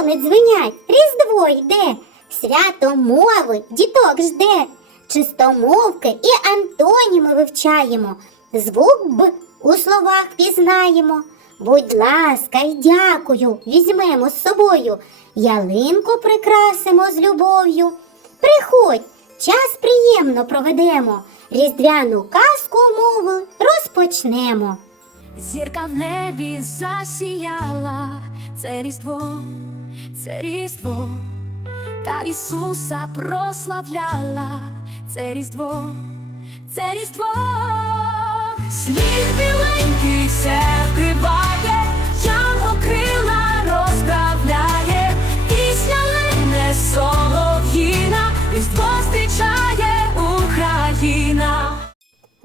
Дзвони дзвенять, різдво йде, свято мови. Діток жде. Чистомовки і антоніми вивчаємо, звук Б у словах пізнаємо. Будь ласка, й дякую, візьмемо з собою, ялинку прикрасимо з любов'ю. Приходь, час приємно проведемо, різдвяну казку мови розпочнемо. Зірка в небі засіяла, це різдво, це різдво, та Ісуса прославляла, це різдво, це різдво, сніг біленький все вкриває,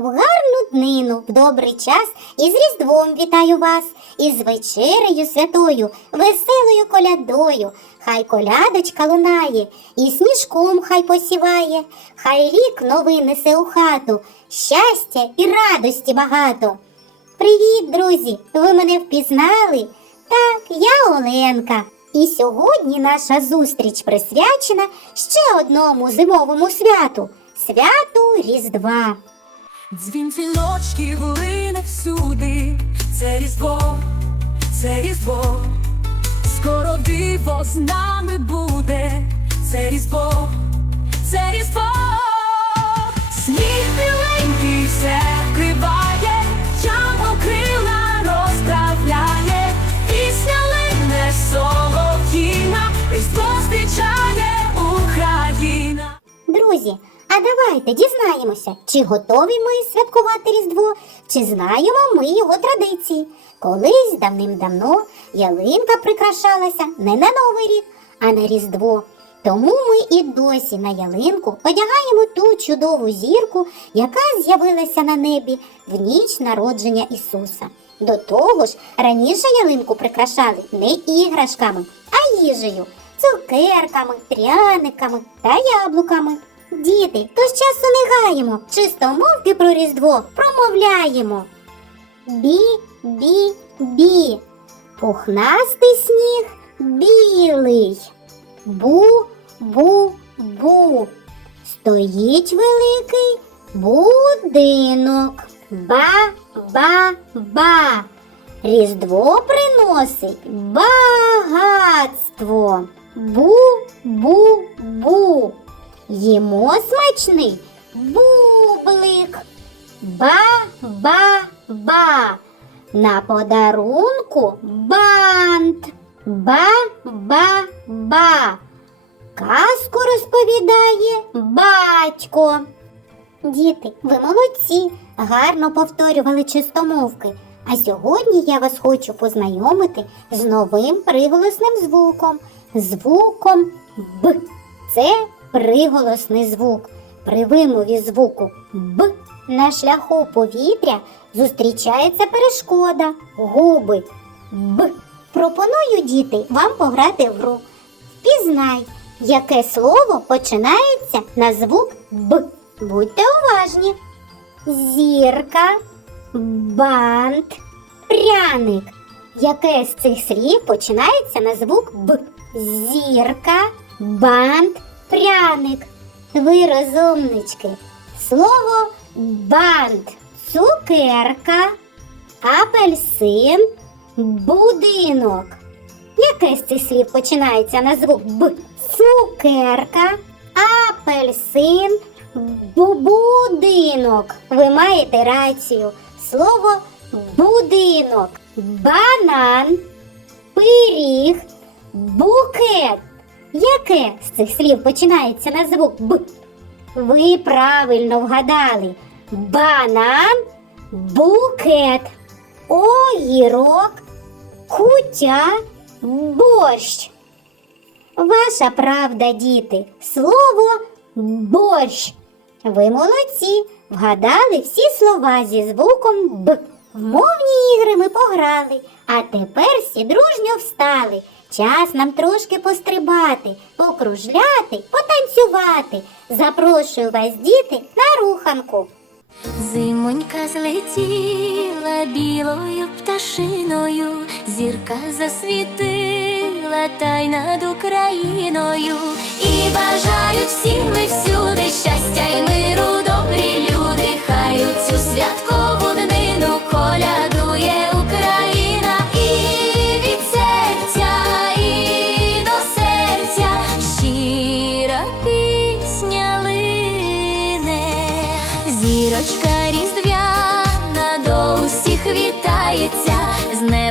В гарну днину, в добрий час і з Різдвом вітаю вас, і з вечерею святою, веселою колядою. Хай колядочка лунає, і сніжком хай посіває, хай рік новий несе у хату, щастя і радості багато. Привіт, друзі! Ви мене впізнали? Так, я Оленка. І сьогодні наша зустріч присвячена ще одному зимовому святу святу Різдва. Дзвін дзвіночків лине всюди, це різдво, це різдво, скоро диво з нами буде, це різдво, це різдво, сніг біленький все вкриває, Янго крила розправляє, пісня лине солов'їна, різдво зустрічає Україна. Друзі, а давайте дізнаємося, чи готові ми святкувати Різдво, чи знаємо ми його традиції. Колись давним-давно ялинка прикрашалася не на Новий рік, а на Різдво. Тому ми і досі на ялинку одягаємо ту чудову зірку, яка з'явилася на небі в ніч народження Ісуса. До того ж, раніше ялинку прикрашали не іграшками, а їжею, цукерками, пряниками та яблуками. Діти, то ж часу не гаємо, чистомовки про Різдво промовляємо. Бі, бі, бі, пухнастий сніг білий. Бу, бу, бу. Стоїть великий будинок. Ба, ба, ба. Різдво приносить багатство. Бу, бу, бу. Їмо смачний бублик. Ба, ба, ба. На подарунку бант. Ба, ба, ба. Казку розповідає батько. Діти, ви молодці, гарно повторювали чистомовки. А сьогодні я вас хочу познайомити з новим приголосним звуком. Звуком Б. Це приголосний звук. При вимові звуку Б на шляху повітря зустрічається перешкода губи Б. Пропоную діти вам пограти в гру. Впізнай, яке слово починається на звук Б. Будьте уважні. Зірка, бант, пряник. Яке з цих слів починається на звук Б? Зірка, бант, пряник. Ви розумнички. Слово бант, цукерка, апельсин, будинок. Яке з цих слів починається на звук Б? Цукерка, апельсин, будинок. Ви маєте рацію. Слово будинок, банан, пиріг, букет. Яке з цих слів починається на звук Б? Ви правильно вгадали. Банан, букет, огірок, кутя, борщ. Ваша правда, діти, слово борщ. Ви молодці, вгадали всі слова зі звуком Б. В мовні ігри ми пограли, а тепер всі дружньо встали. Час нам трошки пострибати, покружляти, потанцювати. Запрошую вас, діти, на руханку. Зимонька злетіла білою пташиною, зірка засвітила та й над Україною. І бажають всім ми всюди щастя й миру, добрі люди, хай у цю святкову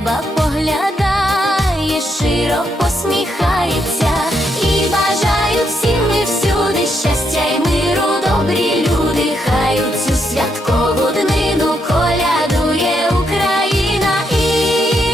неба поглядає, широ посміхається, і бажають всім ми всюди щастя й миру, добрі люди, хай у цю святкову днину колядує Україна. І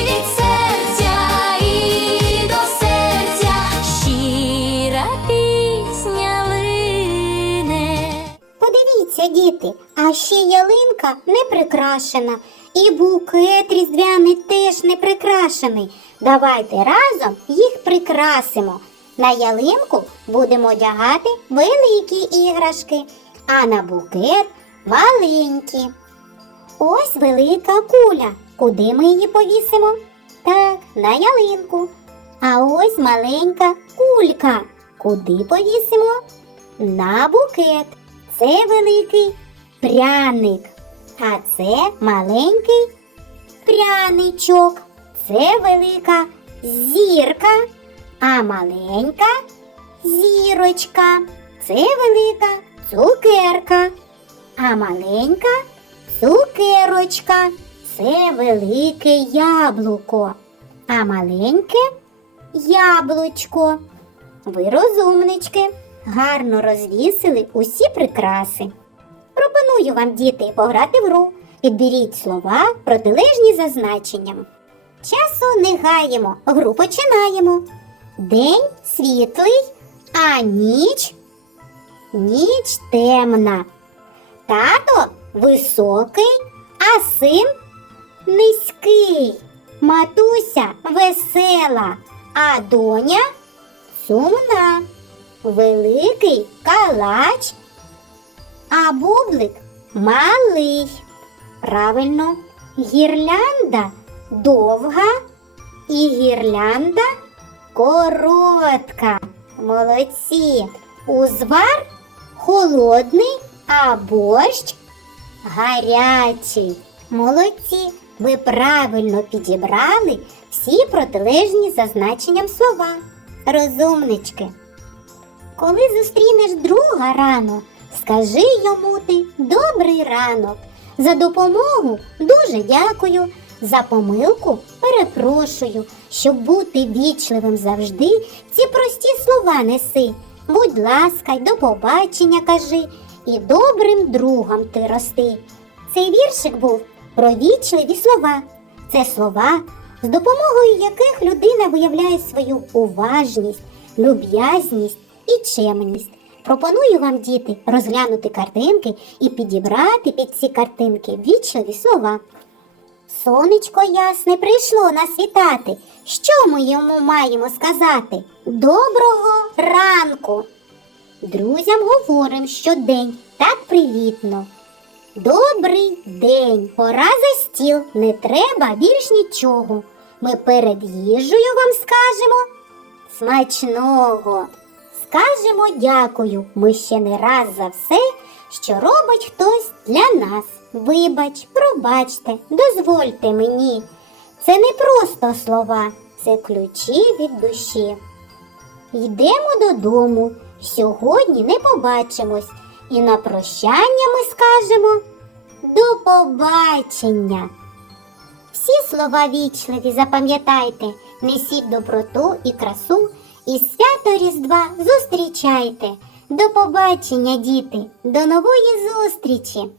від серця, і до серця щира пісня лине. Подивіться, діти, а ще ялинка не прикрашена, і букет різдвяний теж не прикрашений. Давайте разом їх прикрасимо. На ялинку будемо одягати великі іграшки, а на букет маленькі. Ось велика куля. Куди ми її повісимо? Так, на ялинку. А ось маленька кулька. Куди повісимо? На букет. Це великий пряник, а це маленький пряничок. Це велика зірка, а маленька зірочка. Це велика цукерка, а маленька цукерочка. Це велике яблуко, а маленьке яблучко. Ви розумнички, гарно розвісили усі прикраси. Пропоную вам, діти, пограти в гру. Підберіть слова, протилежні за значенням. Часу не гаємо, гру починаємо. День світлий, а ніч ніч темна. Тато високий, а син низький. Матуся весела, а доня сумна. Великий калач, а бублик малий. Правильно, гірлянда довга і гірлянда коротка. Молодці. Узвар холодний, а борщ гарячий. Молодці. Ви правильно підібрали всі протилежні за значенням слова. Розумнички. Коли зустрінеш друга рано, скажи йому ти добрий ранок. За допомогу дуже дякую, за помилку перепрошую, щоб бути вічливим завжди, ці прості слова неси. Будь ласка, й до побачення кажи, і добрим другом ти рости. Цей віршик був про вічливі слова. Це слова, з допомогою яких людина виявляє свою уважність, люб'язність і чемність. Пропоную вам, діти, розглянути картинки і підібрати під ці картинки вічливі слова. Сонечко ясне прийшло нас вітати. Що ми йому маємо сказати? Доброго ранку! Друзям говорим щодень так привітно. Добрий день! Пора за стіл, не треба більш нічого. Ми перед їжею вам скажемо смачного. Скажемо дякую, ми ще не раз за все, що робить хтось для нас. Вибач, пробачте, дозвольте мені. Це не просто слова, це ключі від душі. Йдемо додому, сьогодні не побачимось, і на прощання ми скажемо до побачення. Всі слова вічливі запам'ятайте, несіть доброту і красу, і свято Різдва зустрічайте. До побачення, діти, до нової зустрічі!